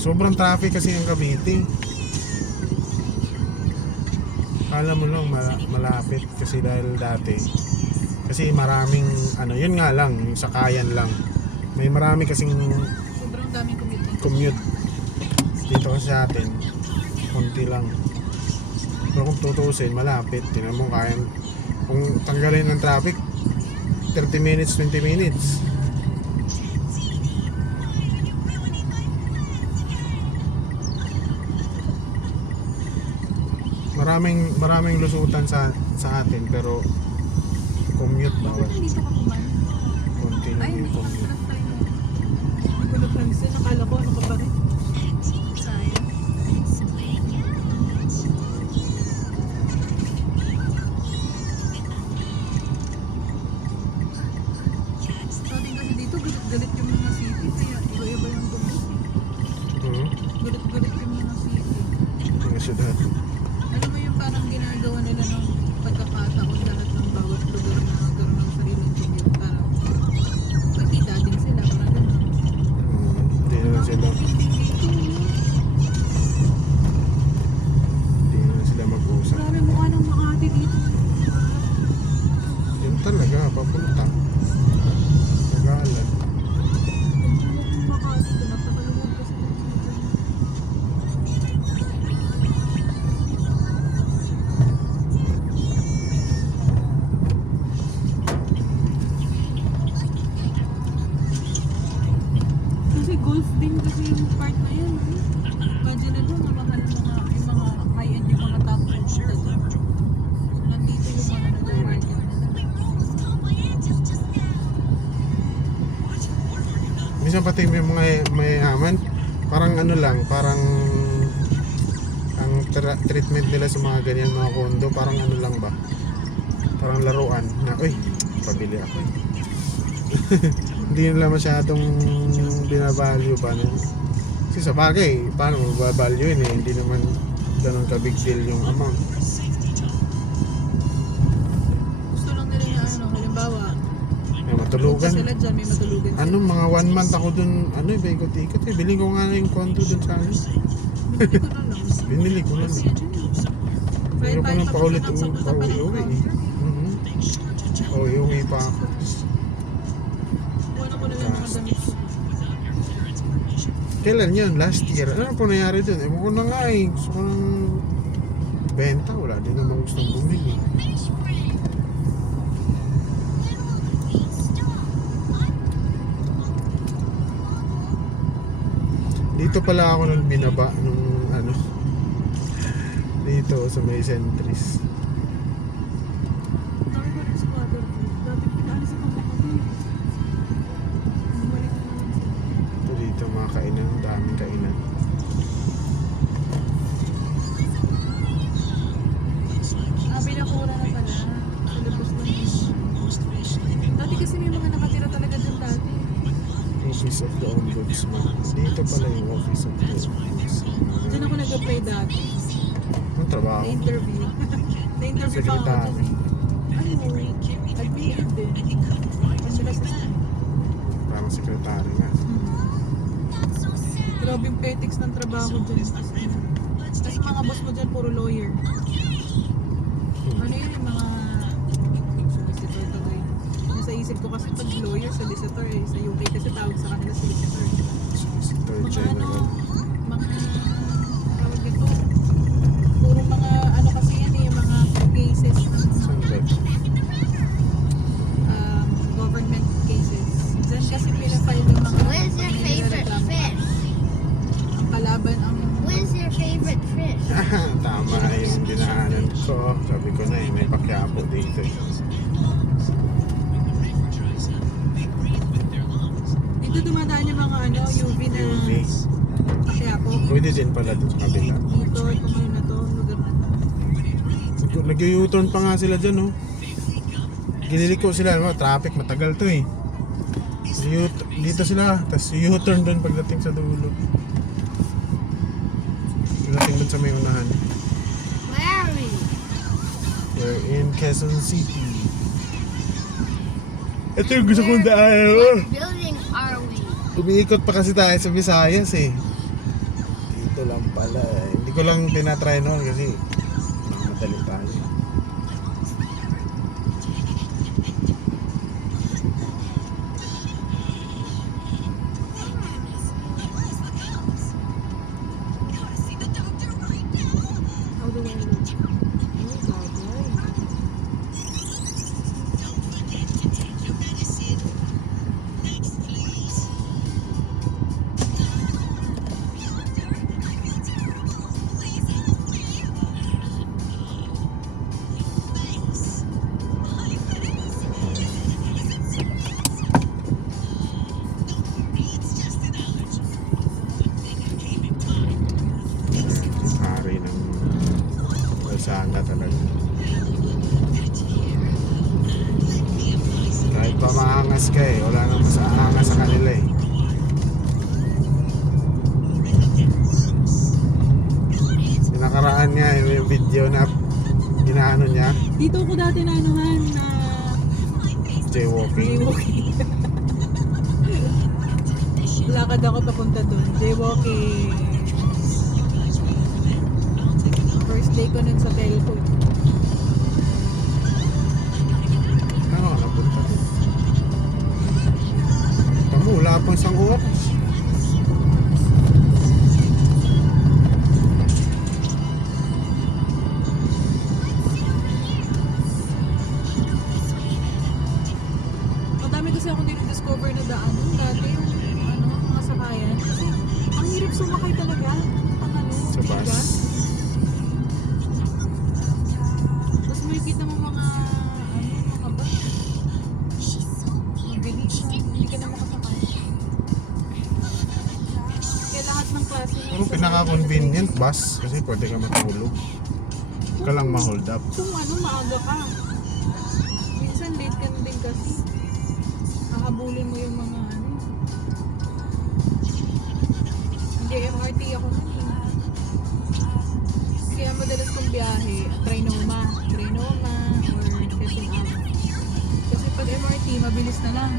Sobrang traffic kasi ang Cavite. Kala mo lang malapit kasi dahil dati. Kasi maraming ano, yun nga lang, yung sakayan lang. May marami kasing Sobrang daming commute. Dito kasi sa atin, konti lang. Pero kung tutusin, malapit. Tingnan mo, kaya kung tanggalin ng traffic, 30 minutes, 20 minutes. Maraming lusutan sa atin, pero commute bawal. Bakit hindi pa ka kumain? Konti lang Ay, yung hindi ka commute. sarap tayo. Hindi ko napansin. Nakala ko ano ka pa rin. Sayang. Sa atin kasi dito, galit-galit yung mga city. Kaya iba-iba yung tungkol. Galit-galit yung mga city. Mga syudad. Alam mo yung parang ginagawa nila ng pagkakataon lahat ng bawat lugar na nagkaroon ng sariling commute. Parang magkita din sila. Parang gano'n. Hindi naman sila. Hindi naman sila mag-usap. Marami mukha ng Makati dito. Yun talaga, papunta. Nagalan. Makati ko, napakaluwag kasi dito. Kasi golf din kasi yung part na yun. Imagine na doon, namahal yung mga high-end yung mga top end sila doon. So, nandito yung mga nag-market nila. Minsan pati may mga mayayaman, parang ano lang, parang ang treatment nila sa mga ganyan mga kondo, parang ano lang ba? Parang laruan na, uy, pabili ako. Hindi nila masyadong binavalue ba na. Kasi sa bagay, paano mabavalue yun eh, hindi naman ganun ka big deal yung amount. Gusto lang nila yung ano, halimbawa, May matulugan. punta sila dyan, may matulugan sila. Ano, mga 1 month ako dun, ano, ikot-ikot eh. Bili ko nga na yung condo dun sa ano. Binili ko na lang. Binili ko na. Kasi dyan yun. Pero ko nang paulit-ulit, Papunta pa ng pauwi-uwi eh. counter. Pauwi-uwi pa ako. Kuha ko na lang mga damit ko. Kailan yun? Last year? Ano po nangyari dun? Ewan ko na nga eh. Gusto ko nang benta. Wala din naman gustong bumili. Dito pala ako nung binaba nung ano. Dito sa may Centris. Dami ko rin sa Waterford. Dati pinaalis ako Makati. Bumalik na lang sila. Ito dito mga kainan. Daming kainan. Binakura na pala. Sa labas ng dati kasi may mga nakatira talaga dyan dati. Office of the Ombudsman. Dito pala yung Office of the Ombudsman. Diyan ako nag-apply dati. Ang trabaho? Na-interview. Na-interview pa ako dyan. Secretary. Ano? Admin din. Consular assistant. Parang secretary nga. Grabe yung petics ng trabaho dyan. Kasi mga boss mo dyan, puro lawyer. Ano yun yung mga solicitor tuloy. Nasa isip ko kasi pag lawyer, solicitor eh. Sa UK kasi tawag sa kanila solicitor. Solicitor Mga ano, General. mga tawag ito. Puro mga ano kasi yan eh, yung mga cases Saan ba? government cases. Diyan kasi pinafile yung mga Where's your favorite fish? ang kalaban ang Where's your favorite fish? Tama yung dinaanan ko. Sabi ko na eh, may pakyapo dito eh. dito dumadaan yung mga ano, UV na UV. Pakiapo. Pwede din pala dito sa kabila. Dito, ito ngayon na to, lugar na to. Nag-U-turn pa nga sila dyan oh. Giniliko sila, no? Traffic, matagal to eh. Dito sila, tapos U-turn doon pagdating sa dulo. Pagdating doon sa may unahan. Where are we? We're in Quezon City. Ito yung gusto kong daan. What building are we? Umiikot pa kasi tayo sa Visayas eh. Ito lang pala eh. Hindi ko lang tinatry noon kasi madali tayo. How do I look? Oh, bagay. Hari ng kalsada talaga. Kahit pa maangas ka eh, wala nang mas aangas sa kanila eh. Yung nakaraan nga yung video na ginaano niya, Dito ko dati na anuhan na jaywalking. jaywalking. Lakad ako papunta doon. Jaywalking. First day ko nun sa telco. Ano ka napunta doon? Tamo, wala pang isang oras. Madami kasi ako dinidiscover na daanan. Dati yung mga sakayan. Kasi ang hirap sumakay talaga. Ang Sa bus. bigas. Tapos makikita mo mga bus. Mabilis na. Hindi ka na makasakay. Kaya lahat ng klase. Pero pinaka-convenient bus kasi pwede ka matulog. Huwag ka lang ma-hold up. Kung maaga ka. Minsan late ka na din kasi. Hahabulin mo yung mga Hindi, MRT ako nun eh. Kaya madalas kong biyahe, Trinoma or Quezon Ave. Kasi pag MRT, mabilis na lang.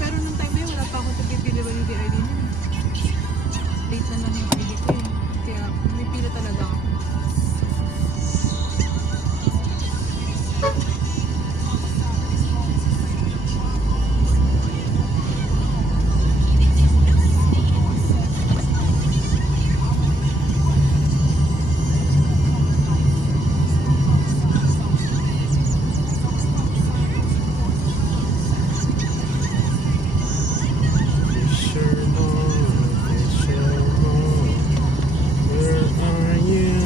Pero nung time na yun, wala pa akong PWD ID nun. Late na lang yung ID ko eh. Kaya may pila talaga ako. Fisherman, where are you?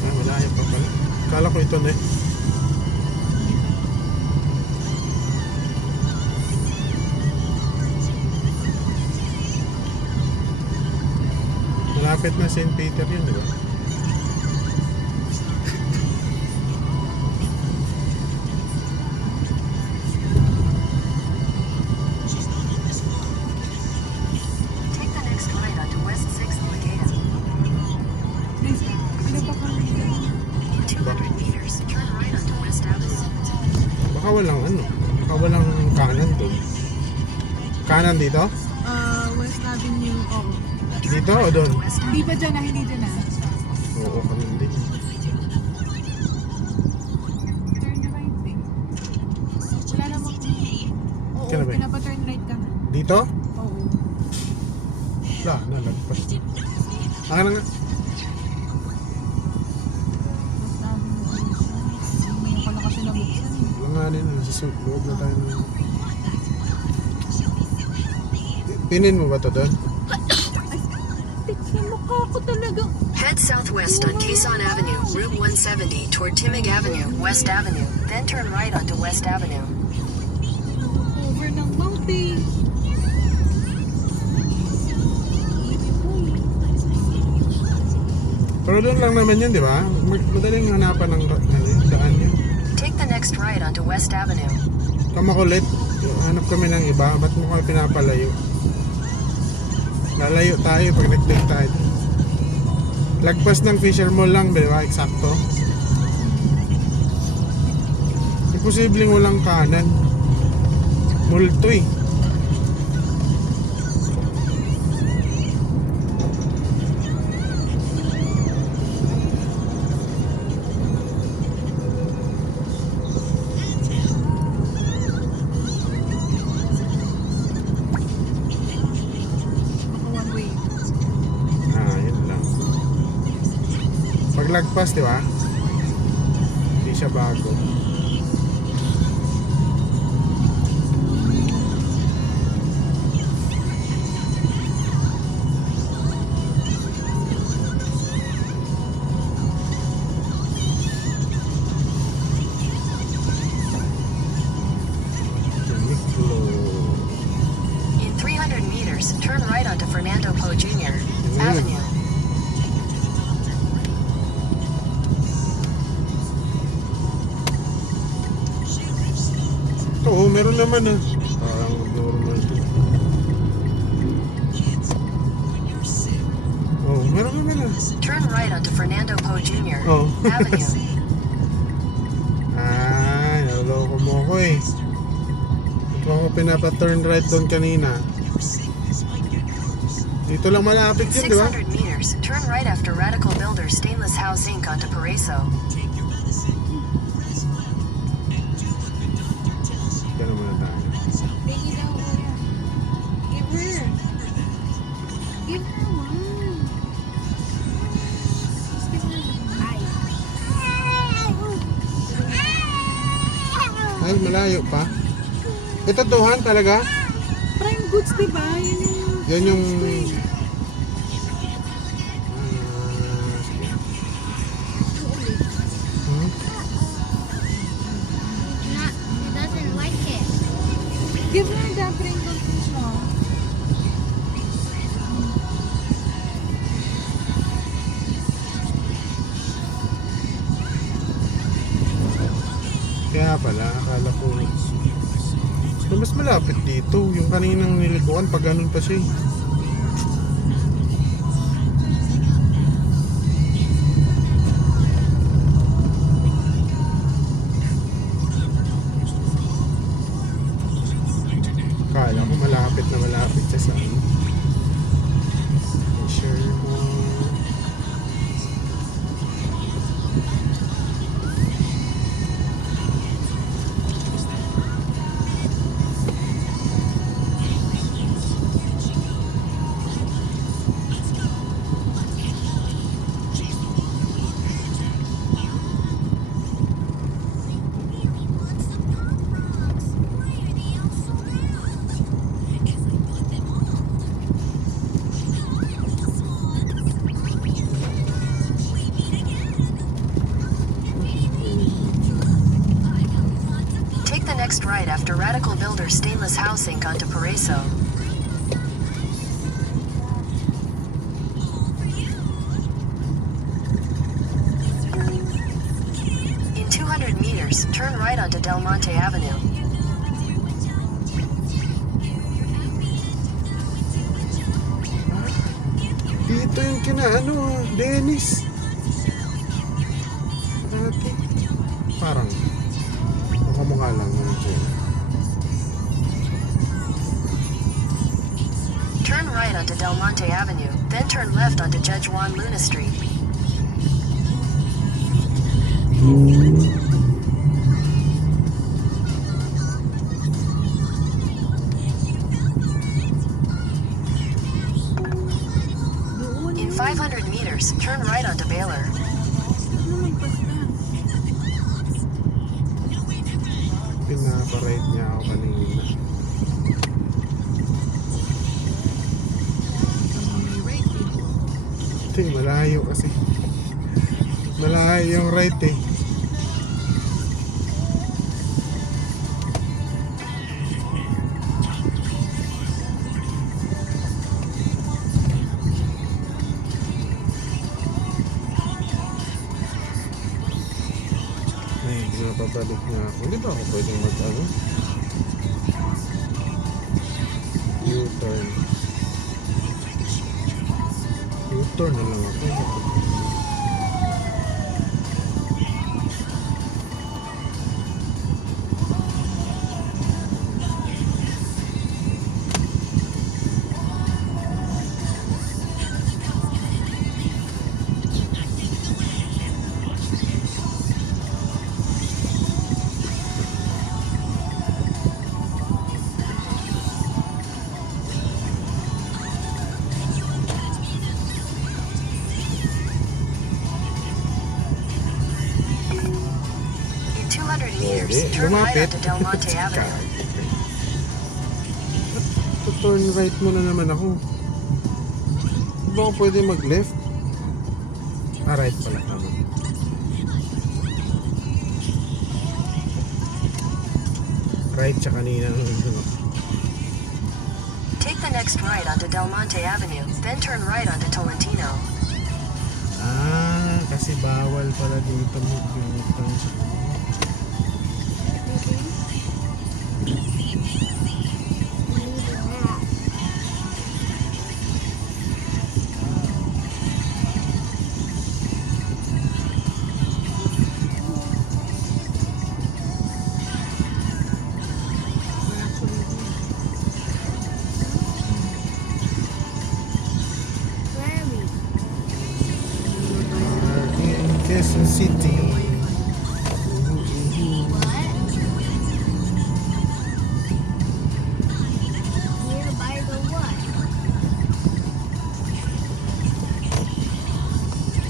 Ah, malayo pa pala. Kala ko ito na eh. Malapit na St. Peter yun, di ba? Take the next right onto West 6th Brigade. Please, ano ba kami dyan? In 200 meters, turn right onto West Avenue. Baka walang kanan doon. Kanan dito? West Avenue, oo. Dito o doon? Hindi pa dyan hindi dyan Oo, kanan din. Turn right eh. Wala namang, oo, Kaya ba? pinapa-turn right ka na. Dito? Oo. Wala, nalagpas. Akin na nga. West Avenue. Ngayon ko na kasi nabuksan eh. Langanin na, sa loob na tayo na. Pinin mo ba ito doon? Sa mukha ko talaga. Head southwest on Quezon Avenue, Route 170 toward Timig Avenue, West Avenue. Then turn right onto West Avenue. Over ng mountain. Pero doon lang naman yun, di ba? Madaling hanapan ng daan yun. Take the next right onto West Avenue. Kamakulit. Hanap kami ng iba. Ba't mo kami pinapalayo? Lalayo tayo pag nag-take tayo. Lagpas ng Fisher Mall lang, di ba? Eksakto. Imposibleng walang kanan. Multo eh. Baka one way. Yun lang. Paglagpas, di ba? Hindi siya bago. In 300 meters, turn right onto Fernando Poe Jr. Yeah. Avenue. Oo, meron naman ah. Parang normal to. Oo, meron naman ah. Turn right onto Fernando Poe Jr. Oh. Avenue. Naloko mo ko eh. Ito ako pinapa-turn right doon kanina. Dito lang malapit yun, di ba? 600 meters, turn right after Radical Builders Stainless House Inc. onto Paraiso. Ganun muna tayo. Biggie daw, kuya. Give her. Give her one. Just give her one. Ay, malayo pa. Ito tuhan talaga? Prime goods, diba? Yan yung... Spring. sige. Hmm? Not, he doesn't like it. Give her the Pringles fish mo. Kaya pala, akala ko... Mas malapit dito. Yung kaninang nilikuan, pag ganun pa siya eh. Akala ko malapit na malapit siya sa ano. Sure mo. Take the next right after Radical Builders Stainless House Inc. onto Paraiso. In 200 meters, turn right onto Del Monte Avenue. Dito yung kinaano, Dennis. Dati. Parang. Mukha lang. Turn right onto Del Monte Avenue, then turn left onto Judge Juan Luna Street. In 500 meters, turn right onto Baylor. Pinaparate niya ako kanina. Ito malayo kasi. Malayo yung right eh. May Napabalik nga ako. Hindi ba ako pwedeng mag-ano? U-turn. U-turn na lang ako. In 200 meters, Hindi, turn right lumapit. onto Del Monte Avenue. Turn right muna naman ako. Hindi ba ako pwede mag-left? Ah, right pala. Tama. Right siya kanina. Take the next right onto Del Monte Avenue, then turn right onto Tolentino. Ah, kasi bawal pala dito mag-U-turn. Where are we? In Quezon City. What? Nearby the what?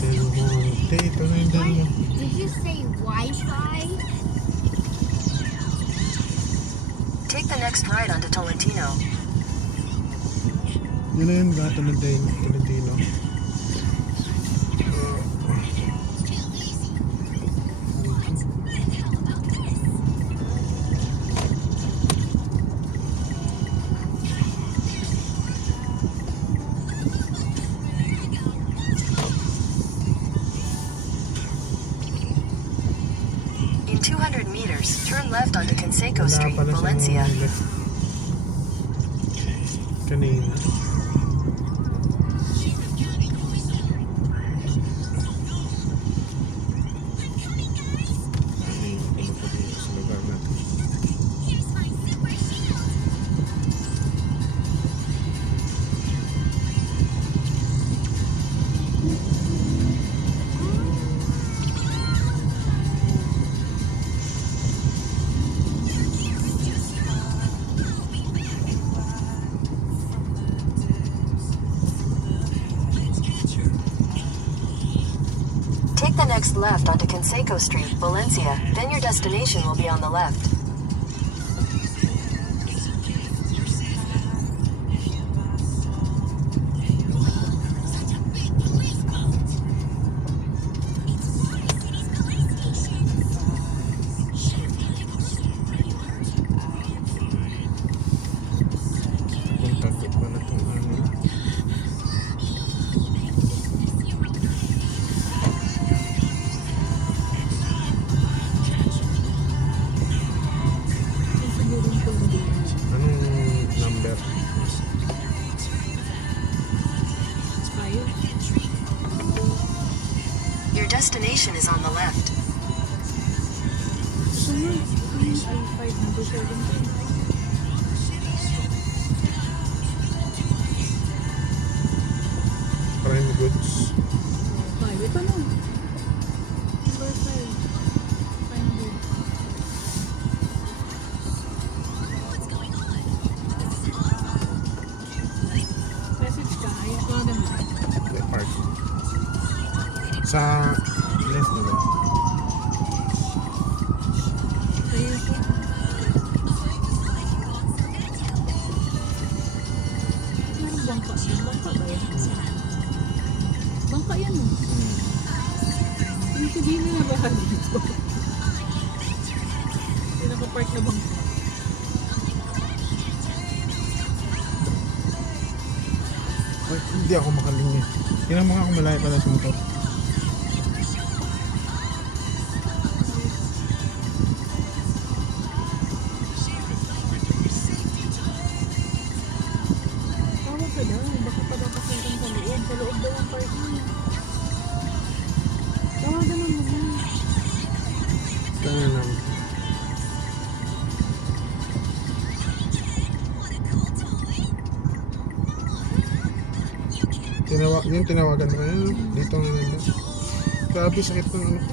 Del Monte. Ito na yung Del What? Monte. Did you say Wi-Fi? Take the next right onto Tolentino. Yun na yun ba? Tolentino. In 200 meters, turn left onto Conseco Wala Street, pala Valencia. siyang left. Kanina. Kanina pala po dito sa lugar natin. Take the next left onto Conseco Street, Valencia, then your destination will be on the left. Punta ko na itong ano. Siguro yung tuloy. Anong number? Tayo. Your destination is on the left. Sunod. Ay, 517. Prime goods. Five. Ito no. Number 5. Find it. Message ka. Ay, tawagan mo. Okay, park. Sa left na ba? Sa'yo ito. Anong bangka? Bangka ba yan? Bangka yan mo. Hindi sabihin na ba dito? Pinaka-park na bangka. Ay, hindi ako makalinya. Tingnan mo nga kung malayo pala sa motor. Kaya naman. Yung tinawagan ko yun, dito nga nila. Grabe sakit ng ano ko.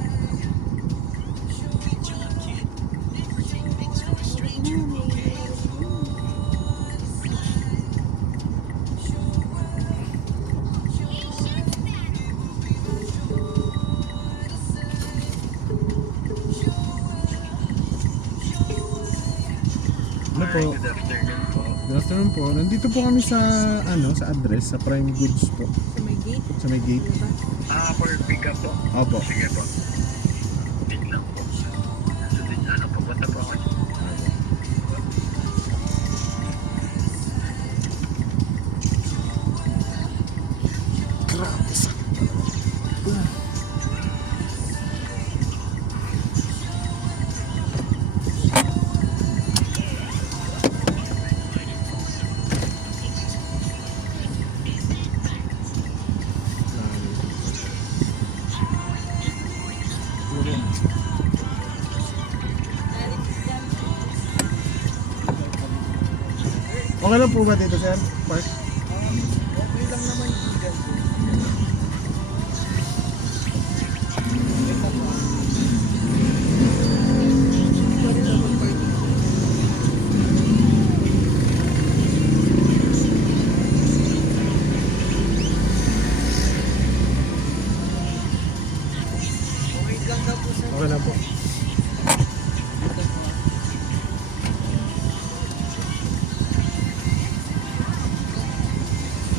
Ano po? Good afternoon po. Good afternoon po. Nandito po kami sa sa address sa Prime Goods po. Sa may gate. Sa may gate. Diba? For pick up po. Opo. Sige po. Wait lang po. Sunod na po. Basta po ako. Grabe sakit. Okay lang po ba dito, sir? Park?